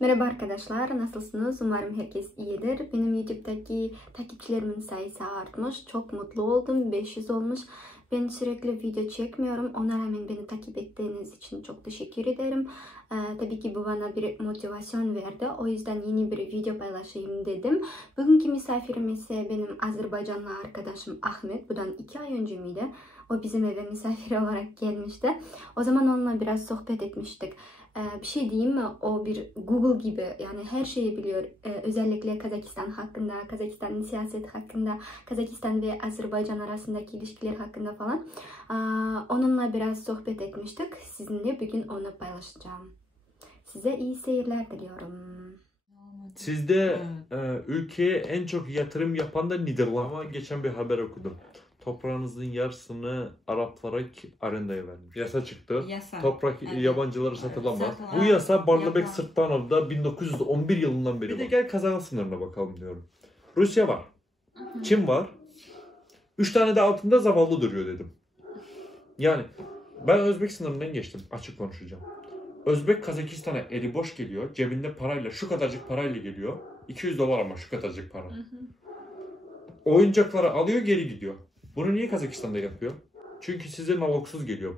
Merhaba arkadaşlar, nasılsınız? Umarım herkes iyidir. Benim YouTube'daki takipçilerimin sayısı artmış. Çok mutlu oldum. 500 olmuş. Ben sürekli video çekmiyorum. Ona rağmen beni takip ettiğiniz için çok teşekkür ederim. Tabii ki bu bana bir motivasyon verdi. O yüzden yeni bir video paylaşayım dedim. Bugünkü misafirim ise benim Azerbaycanlı arkadaşım Ahmet. Bundan 2 ay önce miydi? O bizim eve misafir olarak gelmişti. O zaman onunla biraz sohbet etmiştik. Bir şey diyeyim mi? O bir Google gibi, yani her şeyi biliyor. Özellikle Kazakistan hakkında, Kazakistan'ın siyaset hakkında, Kazakistan ve Azerbaycan arasındaki ilişkiler hakkında falan. Onunla biraz sohbet etmiştik. Sizinle bugün onu paylaşacağım. Size iyi seyirler diliyorum. Sizde ülkeye en çok yatırım yapan da Niderland. Ama geçen bir haber okudum. Toprağınızın yarısını Araplara arendaya vermiş. Yasa çıktı. Toprak yabancıları satılamaz. Bu yasa Barlabek Sırtlanov'da 1911 yılından beri. Bir de gel Kazakistan sınırına bakalım diyorum. Rusya var. Çin var. 3 tane de altında zavallı duruyor dedim. Yani ben Özbek sınırından geçtim. Açık konuşacağım. Özbek Kazakistan'a eli boş geliyor. Cebinde parayla, şu kadarcık parayla geliyor. 200 dolar ama şu kadarcık para. Oyuncakları alıyor, geri gidiyor. Bunu niye Kazakistan'da yapıyor? Çünkü size nalogsuz geliyor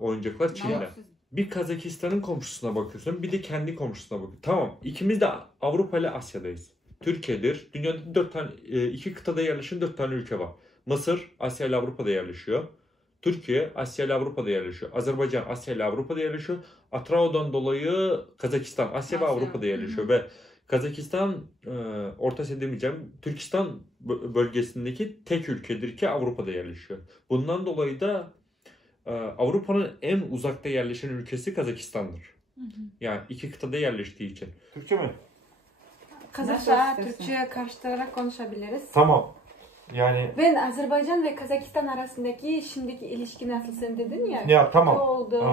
oyuncaklar Çin'den. Bir Kazakistan'ın komşusuna bakıyorsun, bir de kendi komşusuna bakıyorsun. Tamam, ikimiz de Avrupa ile Asya'dayız. Türkiye'dir. Dünyada 2 kıtada yerleşen 4 tane ülke var. Mısır, Asya ile Avrupa'da yerleşiyor. Türkiye, Asya ile Avrupa'da yerleşiyor. Azerbaycan, Asya ile Avrupa'da yerleşiyor. Atrao'dan dolayı Kazakistan, Asya ve Avrupa'da yerleşiyor. Ve Kazakistan, Orta Asya demeyeceğim, Türkistan bölgesindeki tek ülkedir ki Avrupa'da yerleşiyor. Bundan dolayı da Avrupa'nın en uzakta yerleşen ülkesi Kazakistan'dır. Yani 2 kıtada yerleştiği için. Türkçe mi? Kazakça, Türkçe karıştırarak konuşabiliriz. Tamam. Yani Ben Azerbaycan ve Kazakistan arasındaki şimdiki ilişki nasıl, sen dedin ya. Ya tamam. Oldu.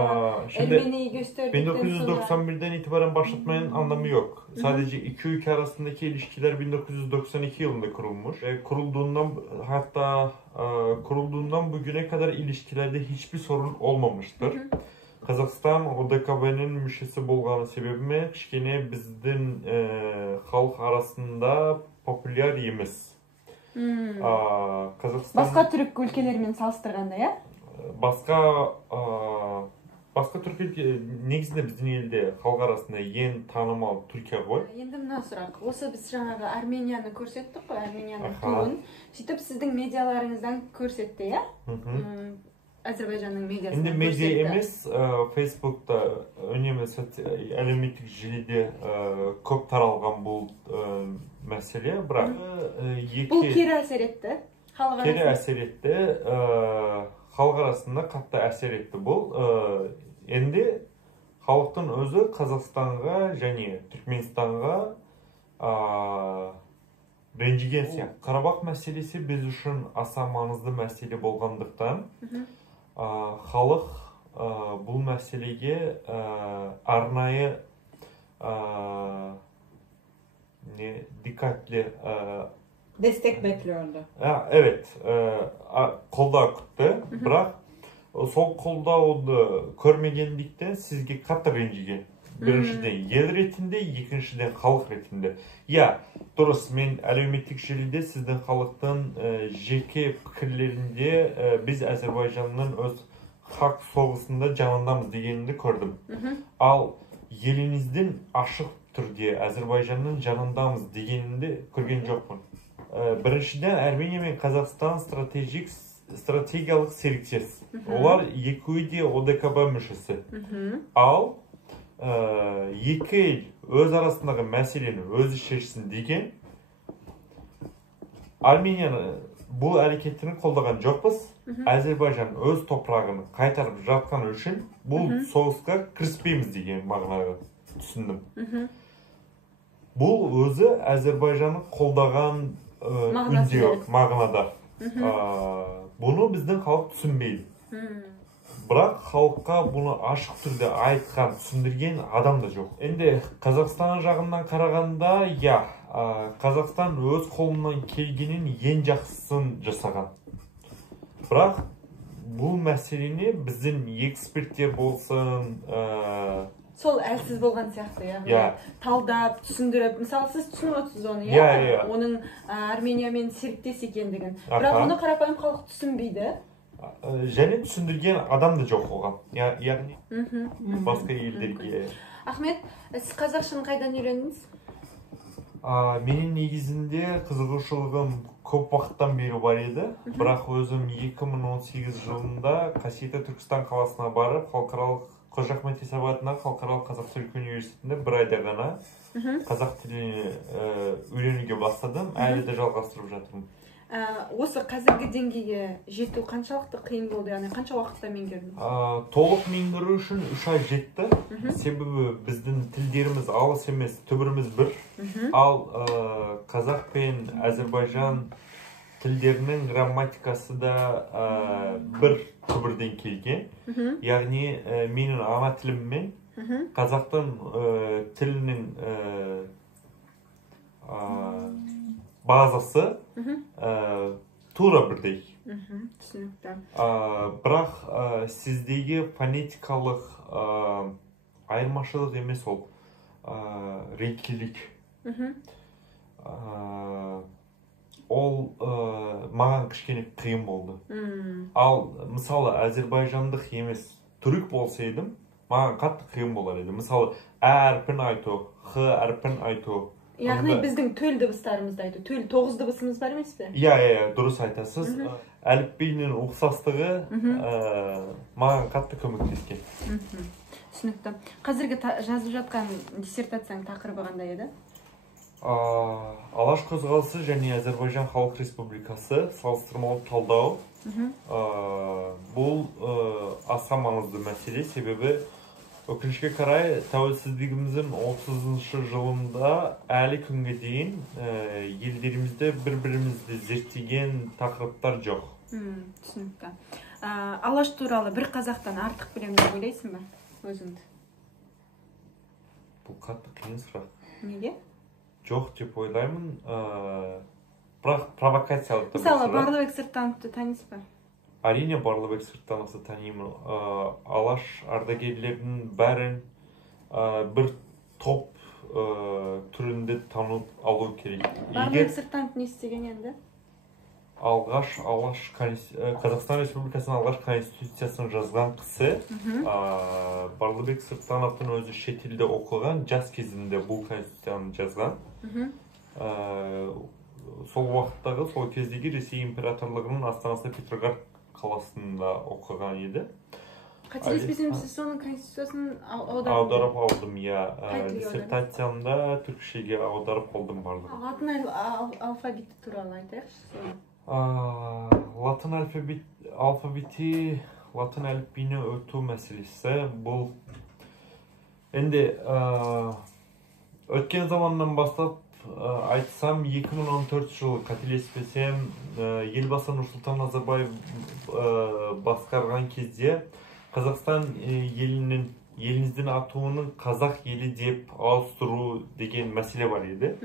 Şimdi Ermeni'yi gösterdikten 1991'den itibaren başlatmanın anlamı yok. Sadece iki ülke arasındaki ilişkiler 1992 yılında kurulmuş. Kurulduğundan bugüne kadar ilişkilerde hiçbir sorun olmamıştır. Kazakistan ODKB'nin müştesi bolğanı sebebime kişkene bizden halk arasında popüler yemiz. Kazakistan başka Türk ülkeleriyle salыстырганда, ya? Başka Türk ülke negizinde bizden elde halk arasında en tanımal Türkiye koy. Endi mына сұрақ. Осы biz жаңағы Armeniyani көрсеттік қой, Armeniyanın туын. Сөйтіп sizдің медиаларыңыздан көрсетті, ya? Azerbaycan'ın medyasından Şimdi medya emez, Facebook'ta önemli әлеуметтік желіде көп таралған бұл мәселе, бірақ бұл кері әсер етті. Keri әсер etті, халық арасында қатты әсер etті бұл. Енді халықтың өзі Қазақстанға және Түркменстанға ренжіген сияқты. Қарабақ мәселесі біз үшін аса маңызды мәселе болғандықтан, халық бұл мәселеге арнайы dikkatli destek bekliyordu. Evet, қолдау күтті. Бірақ сол қолдауды көрмегендіктен сізге қатты ренжіген. Біріншіден ел ретінде, екіншіден халық ретінде. Я, дұрыс, мен әлеуметтік желіде сіздің халықтың жеке пікірлерінде біз Әзербайжанның өз хақ соғысында жанындамыз дегенді көрдім. Ал еліңіздің ашық түрде Әзербайжанның жанындамыз дегенді көрген жоқпын. Біріншіден Армения мен Қазақстан стратегиялық серіктес. Олар екеуі де ОДКБ мүшесі. Ал екі ел өз арасындағы мәселені өзі шешсін деген Арменияны бұл әрекетini қолдаған жоқпыз. Әзербайжан өз топырағын қайтарып жатқан үшін бұл соғысқа кіріспейміз деген мағынаны түсіндім. Бұл өзі Әзербайжанның қолдаған мағынада. Бұны біздің халық түсінбейді. Бірақ халыққа бұны ашық түрде айтқан, түсіндірген адам да жоқ. Енді Қазақстан жағынан қарағанда, я, Қазақстан өз қолынан келгенін ең жақсысын жасаған. Бірақ бұл мәселені біздің эксперттер болсын, Сол әлсіз болған сияқты, яғни Иә. талдап, түсіндіріп, мысалы сіз түсініп отырсыз оны, Иә. оның Армениямен серіктес екендігін. Аха. Бірақ оны қарапайым халық түсінбейді. Және түсіндірген адам да жоқ оған. Яғни басқа елдерге. Ахмет, сіз қазақшаны қайдан үйрендіңіз? Менің негізінде қызығушылығым көп уақыттан бері бар еді. Бірақ өзім 2018 жылында Қасиетті Түркістан қаласына барып, халықаралық Қожа Ахмет Яссауи атындағы халықаралық қазақ түрік университетінде бір айда ғана қазақ тілін үйренуге бастадым. Әлі де жалғастырып жатырмын. Осы қазіргі деңгейге жету қаншалықты қиын болды, яғни қанша уақытта меңгердіңіз? Толық меңгеру үшін 3 ай жетті. Себебі біздің тілдеріміз алыс емес, түбіріміз бір. Ал қазақ пен Әзербайжан тілдерінің грамматикасы да бір түбірден келген. Яғни менің ана тіліммен қазақтың тілінің базасы тура бірдей. Түсінікті. Бірақ сіздегі фонетикалық айырмашылық емес ол реттілік. Ол маған кішкене қиын болды. Ал мысалы Әзербайжандық емес түрік болса едім, маған қатты қиын болар еді. Мысалы әрпін айту, х әрпін айту. Яғни біздің төл дыбыстарымызды айту. Төл 9 дыбысымыз бар емес пе? Иә, дұрыс айтасыз. Әліпбиінің ұқсастығы маған қатты көмектескен. Түсінікті. Қазіргі жазып жатқан диссертацияның тақырыбы қандай еді? Алаш қозғалысы және Әзербайжан Халық Республикасы салыстырмалы талдау. Бұл аса маңызды мәселе, себебі өкінішке қарай тәуелсіздігіміздің 30 жылында әлі күнге дейін елдерімізде бір-бірімізді зерттеген тақырыптар жоқ. Түсінікті. Алаш туралы бір қазақтан артық білемін деп ойлайсың ба өзіңді? Бұл қатты қиын сұрақ. Неге? Жоқ деп ойлаймын. Бірақ провокациялы тұрмыс. Мысалы, Барлыбек Сырттановты танисыз ба? Әрине Барлыбек Сырттановты танимын. Алаш ардагерлерінің бәрін бір топ түрінде танып алу керек. Барлыбек Сырттанов не істеген енді? Қазақстан Республикасының алғаш конституциясын жазған кісі. Барлыбек Сырттановтың өзі шетелде оқыған, жас кезінде бұл конституцияны жазған. Сол уақыттағы, сол кездегі Ресей императорлығының астанасы Петроград қаласында оқыған еді. Қателеспесем, сіз соның конституциясын аударып алдым, диссертациямда түркішеге аударып алдым барлығы. Латын алфавиті туралы айтайықшы. Латын әліпбиіне өту мәселесі бұл енді өткен заманнан бастап айтсам 2014 жылы қателеспесем елбасы Нұрсұлтан Назарбаев басқарған кезде Қазақстан еліңіздің атауының қазақ елі деп ауыстыру деген мәселе бар еді.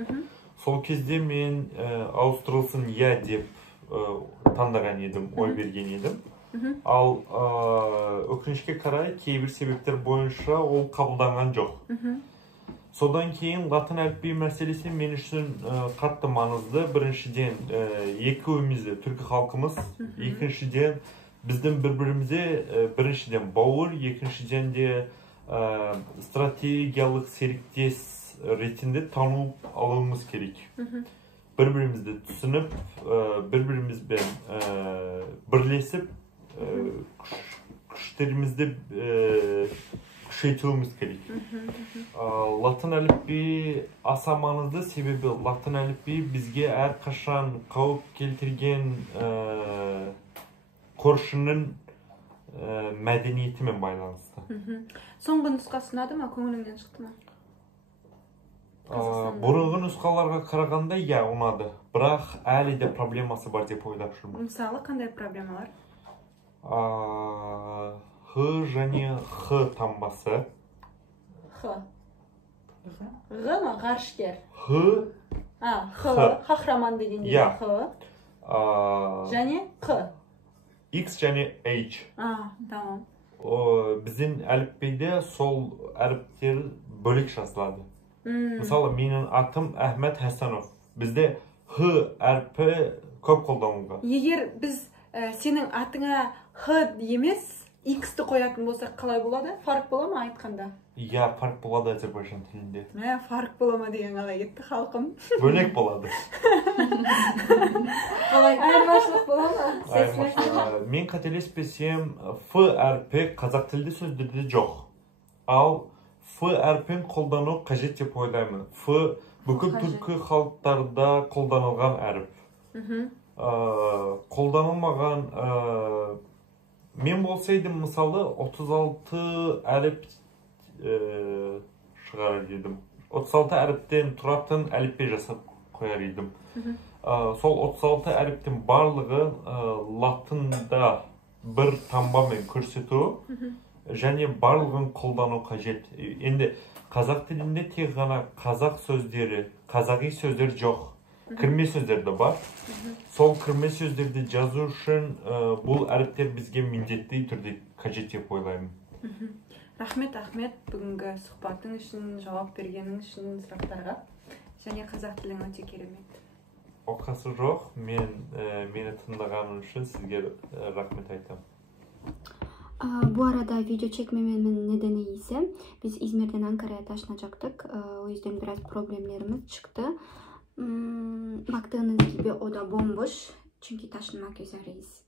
Сол кезде мен ауыстырылсын деп таңдаған едім, ой берген едім. Ал өкінішке қарай кейбір себептер бойынша ол қабылданған жоқ. Содан кейін латын әліпби мәселесі мен үшін қатты маңызды. Біріншіден, екеумізде түркі халқымыз, екіншіден біздің бір-бірімізде біріншіден бауыр, екіншіден де стратегиялық серіктес ретінде танып алуымыз керек. Бір-бірімізді түсініп, бір-бірімізбен бірлесіп, күштерімізді күшейтуіміз керек. Латын әліпби аса маңызды, себебі латын әліпби бізге әрқашан қауіп келтірген көршінің мәдениетімен байланысты. Соңғы нұсқасы ұнады ма, көңіліңнен шықты ма? Бұрынғы нұсқаларға қарағанда ұнады, бірақ әлі де проблемасы бар деп ойлап жүрмін. Мысалы, қандай проблемалар? Х және Х таңбасы. Х. Г ма, ғарышкер? Х. Қахраман дегенде Х. Және Қ. X және H. Тамам. Біздің әліпбиде сол әріптер бөлек жазылады. Мысалы, менің атым Ахмет Хасанов. Бізде Х әрпі көп қолданылған. Егер біз сенің атыңа Х емес, X-ті қоятын болсақ қалай болады? Фарқ бола ма айтқанда? Я, фарқ болады Азербайжан тілінде. Фарқ бола ма деген қалай кетті халқым? Бөлек болады. Айырмашылық бола ма? Мен қателеспесем, Ф әрпі қазақ тілді сөздерде жоқ. Ал Ф әрпін қолдану қажет деп ойлаймын. Ф бүкіл түркі халықтарда қолданылған әріп. Қолданылмаған, мен болсайдым, мысалы, 36 әріп шығар едім. 36 әріптен тұратын әліппе жасап қояр едім. Сол 36 әріптен барлығы латында бір таңбамен көрсету және барлығын қолдану қажет. Енді қазақ тілінде тек ғана қазақ сөздері, қазағи сөздер жоқ. Кірме сөздерді бар. Сол кірме сөздерді жазу үшін бұл әріптер бізге міндетті түрде қажет деп ойлаймын. Рахмет, Ахмет, бүгінгі сұхбатың үшін, жауап бергенің үшін сұрақтарға. Және қазақ тілің өте керемет. Оқасы жоқ, мені тыңдағаным үшін сізге рахмет айтамын. Bu arada video çekmememin nedeni ise biz İzmir'den Ankara'ya taşınacaktık. O yüzden biraz problemlerimiz çıktı. Baktığınız gibi oda bomboş. Çünkü taşınmak üzereyiz.